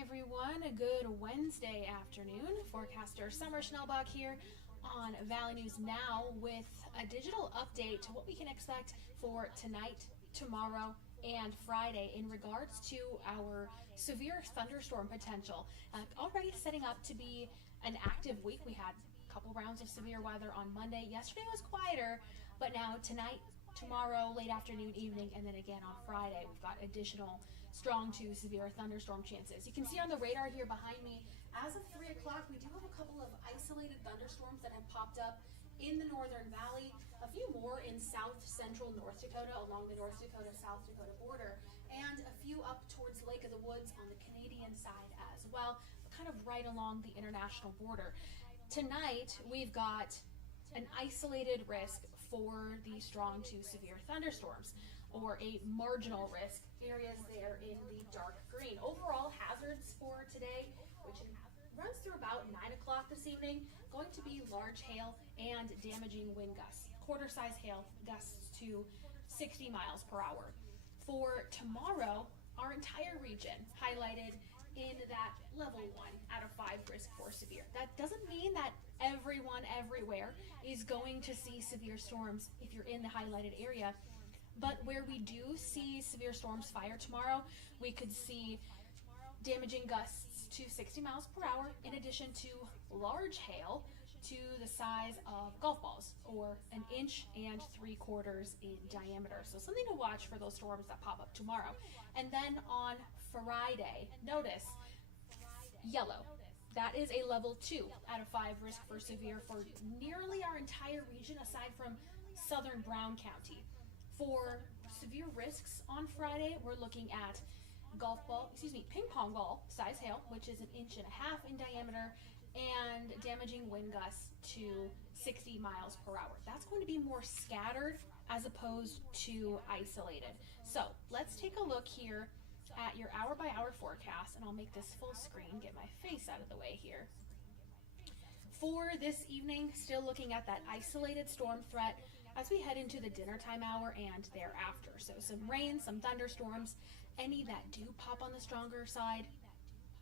everyone, a good Wednesday afternoon. Forecaster Summer Schnellbach here on Valley News Now with a digital update to what we can expect for tonight, tomorrow, and Friday in regards to our severe thunderstorm potential. Already setting up to be an active week. We had a couple rounds of severe weather on Monday. Yesterday was quieter, but now tonight, tomorrow, late afternoon, evening, and then again on Friday, we've got additional strong to severe thunderstorm chances. You can see on the radar here behind me, as of 3 o'clock, we do have a couple of isolated thunderstorms that have popped up in the Northern Valley, a few more in south central North Dakota along the North Dakota-South Dakota border, and a few up towards Lake of the Woods on the Canadian side as well, kind of right along the international border. Tonight, we've got an isolated risk for the strong to severe thunderstorms, or a marginal risk, areas there in the dark green. Overall hazards for today, which runs through about 9 o'clock this evening, going to be large hail and damaging wind gusts. Quarter-size hail gusts to 60 miles per hour. For tomorrow, our entire region highlighted in that level 1 out of 5 risk for severe. That doesn't mean that everyone everywhere is going to see severe storms if you're in the highlighted area, but where we do see severe storms fire tomorrow, we could see damaging gusts to 60 miles per hour in addition to large hail to the size of golf balls, or 1.75 inches in diameter. So something to watch for those storms that pop up tomorrow. And then on Friday, notice yellow. That is a level 2 out of 5 risk for severe for nearly our entire region aside from southern Brown County. For severe risks on Friday, we're looking at ping pong ball size hail, which is 1.5 inches in diameter, and damaging wind gusts to 60 miles per hour. That's going to be more scattered as opposed to isolated. So let's take a look here at your hour by hour forecast, and I'll make this full screen, get my face out of the way here. For this evening, still looking at that isolated storm threat as we head into the dinner time hour and thereafter. So some rain, some thunderstorms, any that do pop on the stronger side.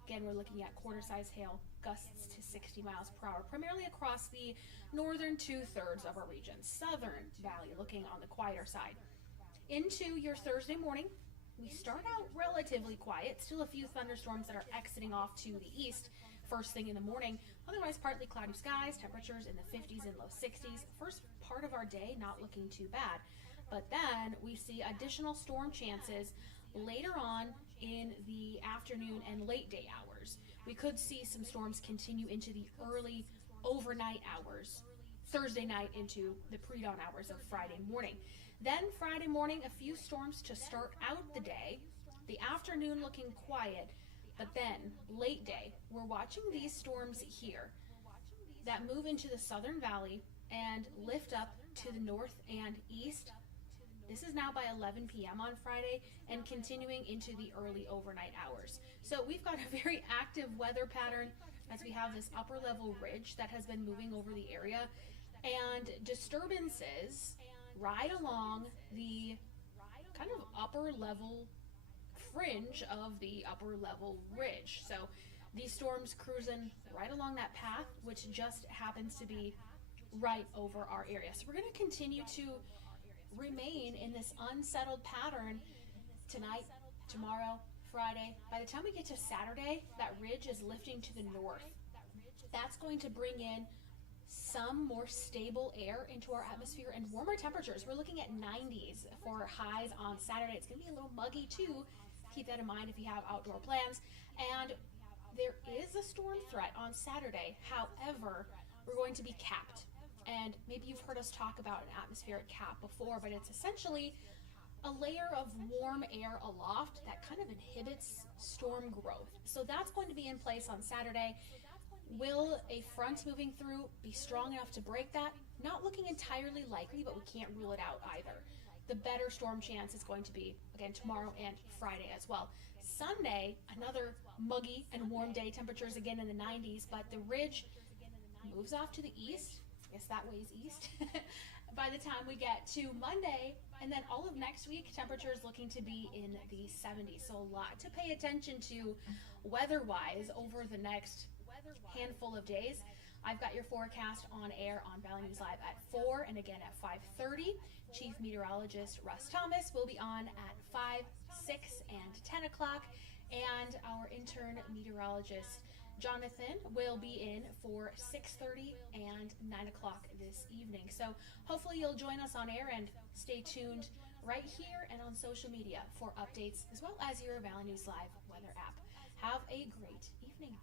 Again, we're looking at quarter-size hail, gusts to 60 miles per hour, primarily across the northern 2/3 of our region. Southern Valley looking on the quieter side. Into your Thursday morning, we start out relatively quiet, still a few thunderstorms that are exiting off to the east first thing in the morning. Otherwise, partly cloudy skies, temperatures in the 50s and low 60s. First part of our day not looking too bad. But then we see additional storm chances later on in the afternoon and late day hours. We could see some storms continue into the early overnight hours, Thursday night into the pre-dawn hours of Friday morning. Then Friday morning, a few storms to start out the day. The afternoon looking quiet, but then late day, we're watching these storms here that move into the Southern Valley and lift up to the north and east. This is now by 11 p.m. on Friday and continuing into the early overnight hours. So we've got a very active weather pattern as we have this upper level ridge that has been moving over the area, and disturbances right along the kind of upper level fringe of the upper level ridge. So these storms cruising right along that path, which just happens to be right over our area. So we're going to continue to remain in this unsettled pattern tonight, tomorrow, Friday. By the time we get to Saturday, that ridge is lifting to the north. That's going to bring in some more stable air into our atmosphere and warmer temperatures. We're looking at 90s for highs on Saturday. It's going to be a little muggy too. Keep that in mind if you have outdoor plans. And there is a storm threat on Saturday. However, we're going to be capped. And maybe you've heard us talk about an atmospheric cap before, but it's essentially a layer of warm air aloft that kind of inhibits storm growth. So that's going to be in place on Saturday. Will a front moving through be strong enough to break that? Not looking entirely likely, but we can't rule it out either. The better storm chance is going to be, again, tomorrow and Friday as well. Sunday, another muggy and warm day, temperatures again in the 90s, but the ridge moves off to the east. I guess that way is east. by the time we get to Monday. And then all of next week, temperatures looking to be in the 70s. So a lot to pay attention to weather-wise over the next handful of days. I've got your forecast on air on Valley News Live at 4 and again at 5:30. Chief Meteorologist Russ Thomas will be on at 5, 6, and 10 o'clock. And our intern meteorologist Jonathan will be in for 6:30 and 9 o'clock this evening. So hopefully you'll join us on air and stay tuned right here and on social media for updates as well as your Valley News Live weather app. Have a great evening.